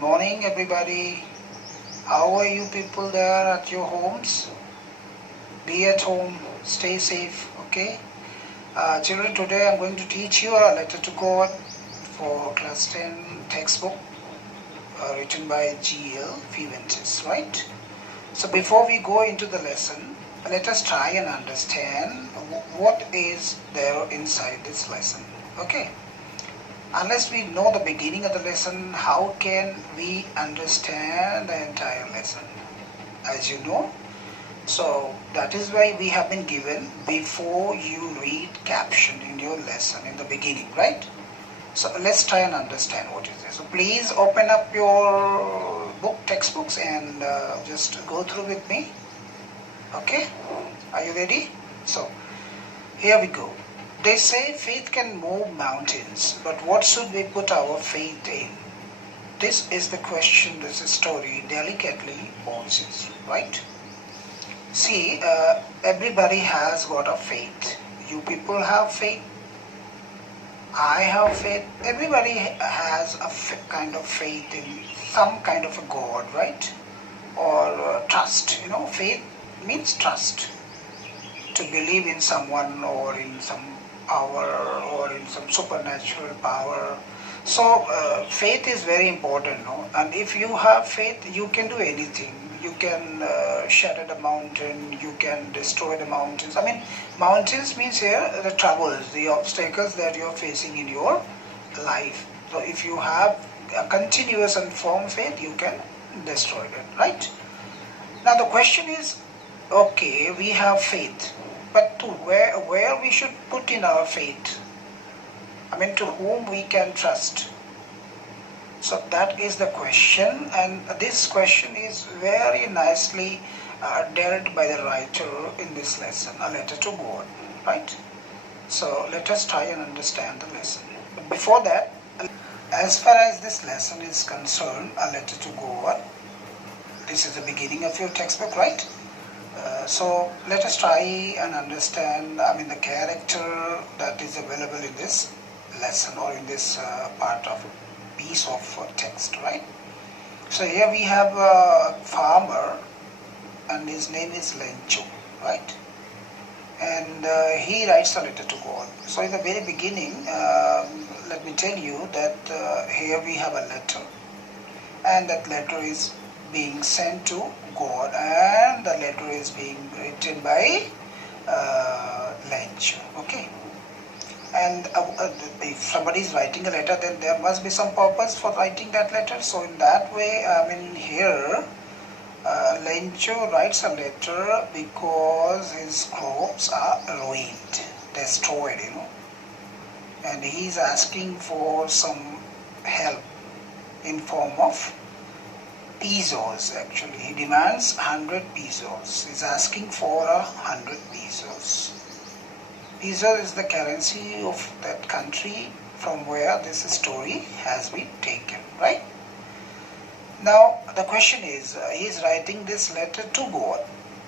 Morning everybody. How are you people there at your homes? Be at home, stay safe, okay? Children, today I'm going to teach you a letter to God for class 10 textbook written by G.L. Fuentes, right? So before we go into the lesson, let us try and understand what is there inside this lesson, okay? Unless we know the beginning of the lesson, how can we understand the entire lesson? As you know, so that is why we have been given before you read caption in your lesson in the beginning, right? So let's try and understand what is this. So please open up your textbooks and just go through with me. Okay, are you ready? So here we go. They say faith can move mountains, but what should we put our faith in? This is the question this story delicately poses, right? See, everybody has got a faith. You people have faith. I have faith. Everybody has a kind of faith in some kind of a God, right? Or trust. You know, faith means trust. To believe in someone or in some power or in some supernatural power. So faith is very important, no? And if you have faith, you can do anything. You can shatter the mountain, you can destroy the mountains. I mean, mountains means here the troubles, the obstacles that you're facing in your life. So if you have a continuous and firm faith, you can destroy it, right? Now the question is, okay, we have faith. But to where we should put in our faith? I mean, to whom we can trust? So that is the question, and this question is very nicely dealt by the writer in this lesson, a letter to God, right? So let us try and understand the lesson. But before that, as far as this lesson is concerned, a letter to God, this is the beginning of your textbook, right? So let us try and understand, the character that is available in this lesson or in this part of a piece of text, right? So here we have a farmer and his name is Lencho, right? And he writes a letter to God. So in the very beginning, let me tell you that here we have a letter, and that letter is being sent to God, and the letter is being written by Lencho, okay? And if somebody is writing a letter, then there must be some purpose for writing that letter. So in that way, here Lencho writes a letter because his crops are ruined, destroyed, and he is asking for some help in form of pesos. Actually, he demands 100 pesos. He's asking for 100 pesos. Peso is the currency of that country from where this story has been taken, right? Now the question is, he's writing this letter to God.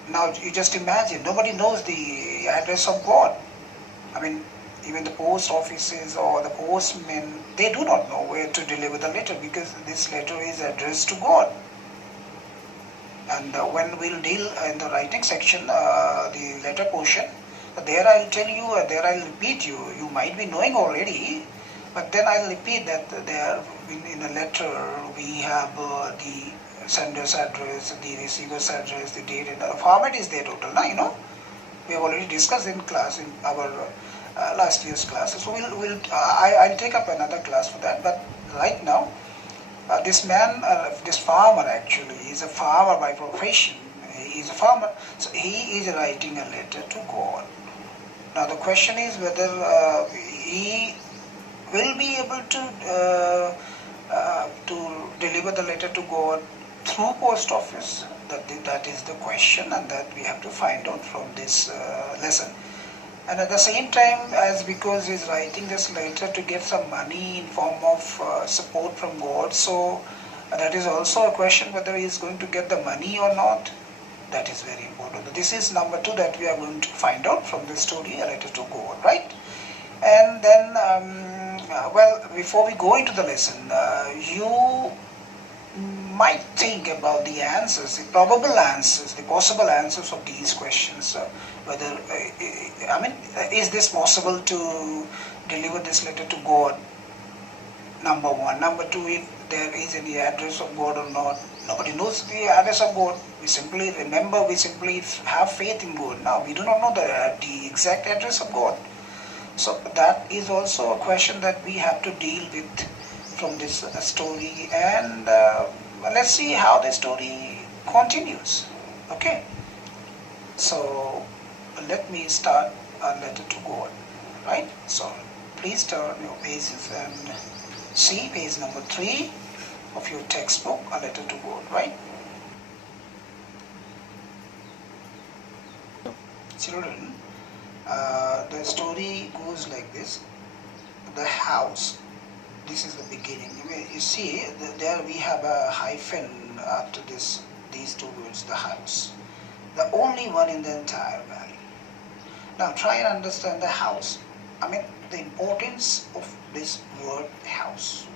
Now you just imagine, nobody knows the address of God. I mean, even the post offices or the postmen, they do not know where to deliver the letter because this letter is addressed to God. And when we'll deal in the writing section, the letter portion, there I'll tell you, there I'll repeat you. You might be knowing already, but then I'll repeat that there in a letter we have the sender's address, the receiver's address, the date, and the format is there total. Now, we have already discussed in class, in our last year's class. So I'll take up another class for that. But right now, this man, this farmer actually, is a farmer by profession. He is a farmer, so he is writing a letter to God. Now the question is whether he will be able to deliver the letter to God through post office. That is the question, and that we have to find out from this lesson. And at the same time, as because he's writing this letter to get some money in form of support from God, so that is also a question whether he is going to get the money or not. That is very important. This is number 2 that we are going to find out from this story, a letter to God, right? And then, well, before we go into the lesson, you might think about the answers, the probable answers, the possible answers of these questions. Whether, is this possible to deliver this letter to God? Number one. Number two, if there is any address of God or not. Nobody knows the address of God. We simply remember, we simply have faith in God. Now, we do not know the exact address of God. So that is also a question that we have to deal with from this story, and let's see how the story continues. Okay, so let me start a letter to God, right? So please turn your pages and see page number 3 of your textbook, a letter to God, right? Children, the story goes like this. The house. This is the beginning. You see, there we have a hyphen after these two words, the house. The only one in the entire valley. Now try and understand the house. The importance of this word house.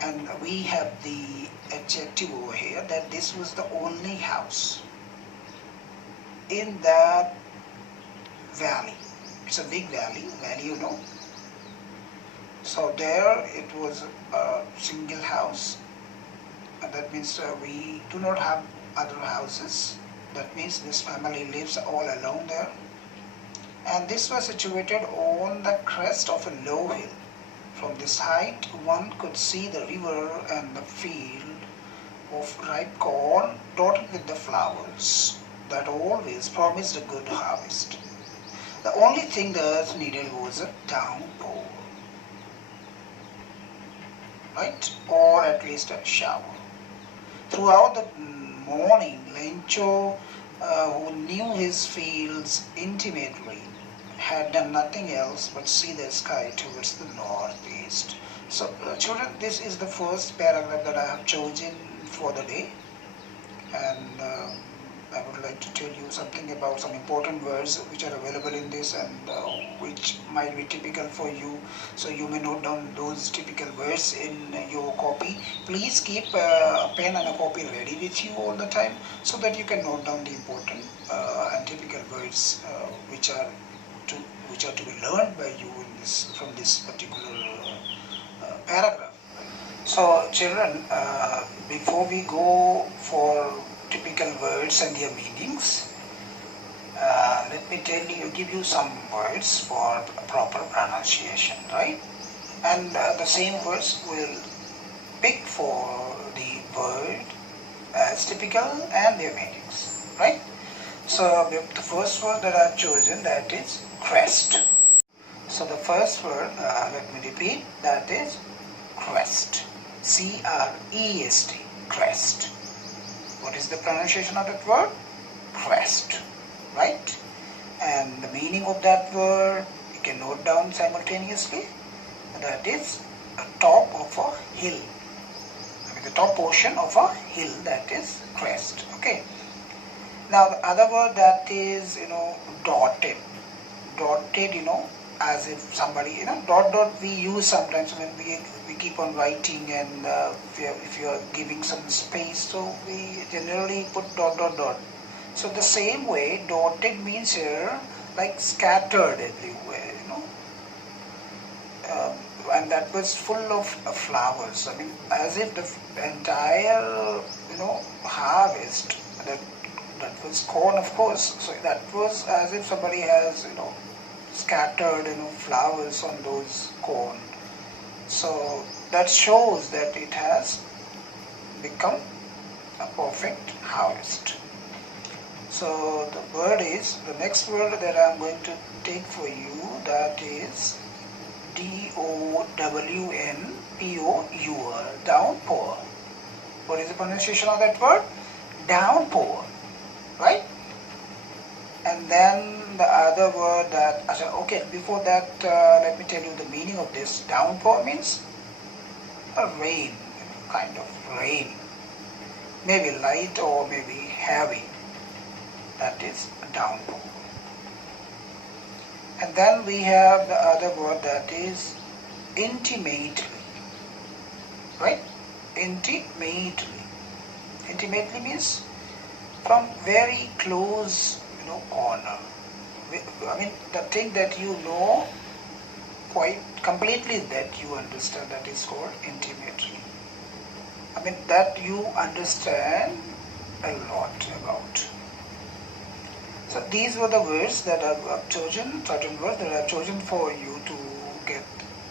And we have the adjective over here that this was the only house in that valley. It's a big valley, you know. So there it was a single house, and that means we do not have other houses. That means this family lives all alone there. And this was situated on the crest of a low hill. From this height one could see the river and the field of ripe corn dotted with the flowers that always promised a good harvest. The only thing the earth needed was a downpour. Right? Or at least a shower. Throughout the morning, Lencho, who knew his fields intimately, had done nothing else but see the sky towards the northeast. So, children, this is the first paragraph that I have chosen for the day, and I would like to tell you something about some important words which are available in this, and which might be typical for you. So you may note down those typical words in your copy. Please keep a pen and a copy ready with you all the time, so that you can note down the important and typical words which are to be learned by you from this particular paragraph. So children, before we go for typical words and their meanings, let me give you some words for proper pronunciation, right? And the same words will pick for the word as typical and their meanings, right? So the first word that I've chosen, that is crest. So the first word, let me repeat, that is crest. C-R-E-S-T, crest. What is the pronunciation of that word? Crest, right? And the meaning of that word, you can note down simultaneously. That is a top of a hill. The top portion of a hill, that is crest. Okay. Now the other word, that is, dotted. Dotted, as if somebody, dot we use sometimes when we keep on writing, and if you are giving some space, so we generally put dot. So the same way, dotted means here like scattered everywhere, and that was full of flowers. As if the entire harvest, that was corn, of course. So that was as if somebody has scattered flowers on those corn. So that shows that it has become a perfect harvest. So the next word that I'm going to take for you, that is downpour, downpour. What is the pronunciation of that word? Downpour, right? And then the other word okay, before that, let me tell you the meaning of this. Downpour means a rain, kind of rain. Maybe light or maybe heavy. That is a downpour. And then we have the other word, that is intimately, right? intimately. Intimately means from very close, corner. I mean, the thing that you know quite completely, that you understand, that is called intimately. I mean, that you understand a lot about. So these were the words that I've chosen, certain words that I've chosen for you to get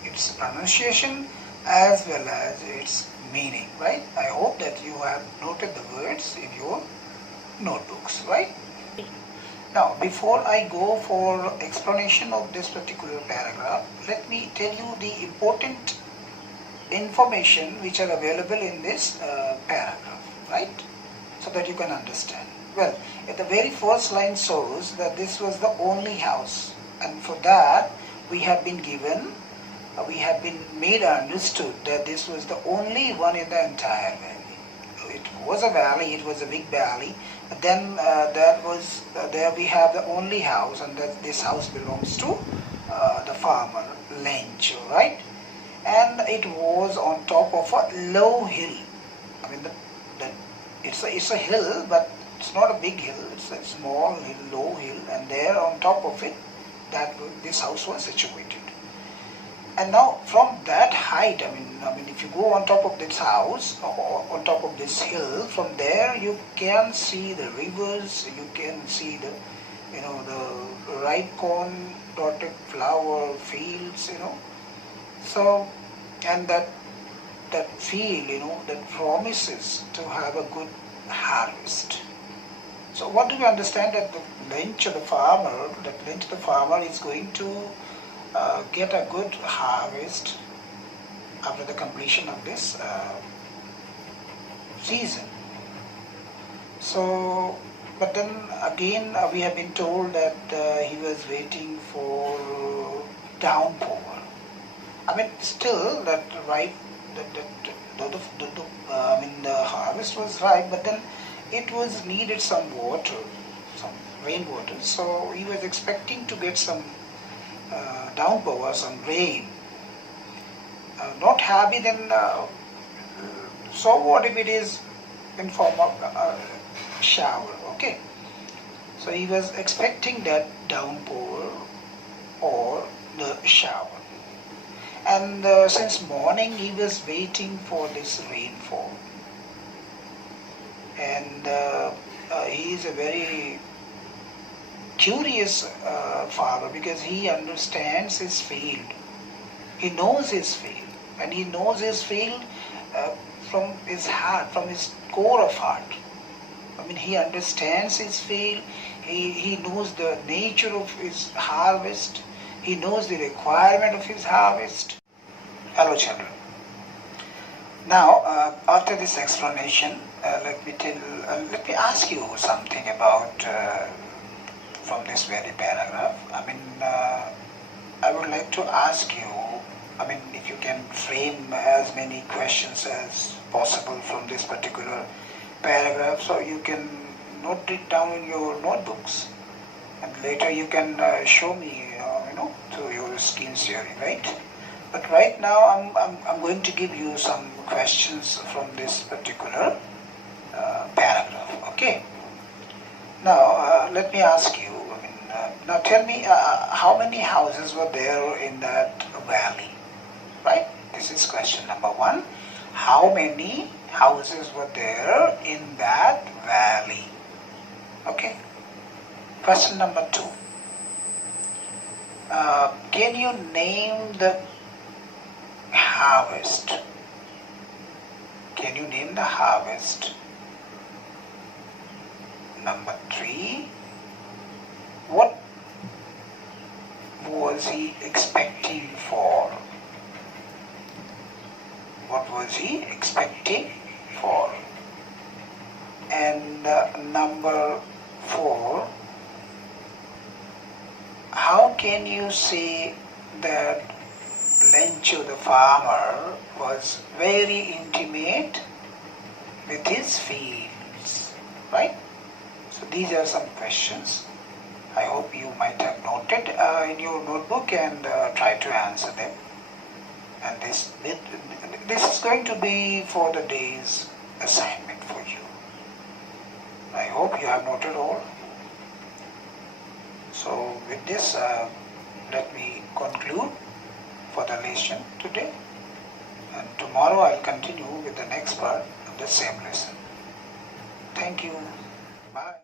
its pronunciation as well as its meaning, right? I hope that you have noted the words in your notebooks, right? Now, before I go for explanation of this particular paragraph, let me tell you the important information which are available in this paragraph, right? So that you can understand. Well, at the very first line shows that this was the only house, and for that we have been made understood that this was the only one in the entire valley. It was a valley, it was a big valley. Then there we have the only house, and that this house belongs to the farmer Lencho, right? And it was on top of a low hill. I mean, it's a hill, but it's not a big hill. It's a small hill, low hill, and there on top of it, this house was situated. And now from that height, I mean, if you go on top of this house or on top of this hill, from there you can see the rivers, you can see the ripe corn dotted flower fields, So, and that field, that promises to have a good harvest. So what do we understand? That Lencho the farmer is going to get a good harvest after the completion of this season. So, but then again we have been told that he was waiting for downpour. I mean, still the harvest was ripe, but then it was needed some water, some rainwater. So he was expecting to get some downpour, some rain. Not happy, then so what if it is in form of shower? Okay, so he was expecting that downpour or the shower. And since morning he was waiting for this rainfall. And he is a very curious farmer, because he understands his field. He knows his field, and he knows his field from his heart, from his core of heart. I mean, he understands his field. He knows the nature of his harvest. He knows the requirement of his harvest. Hello, children. Now, after this explanation, let me ask you something about from this very paragraph. I mean, I would like to ask you, I mean, if you can frame as many questions as possible from this particular paragraph, so you can note it down in your notebooks, and later you can show me, through your screen sharing, right? But right now, I'm going to give you some questions from this particular paragraph. Okay. Now, let me ask you. Now tell me, how many houses were there in that valley? Right? This is question number 1. How many houses were there in that valley? Okay. Question number 2. Can you name the harvest? Can you name the harvest? Number 3. What was he expecting for? What was he expecting for? And number 4. How can you say that Lencho the farmer was very intimate with his fields, right? So these are some questions. I hope you might have noted in your notebook and try to answer them. And this is going to be for the day's assignment for you. I hope you have noted all. So with this, let me conclude for the lesson today. And tomorrow I'll continue with the next part of the same lesson. Thank you. Bye.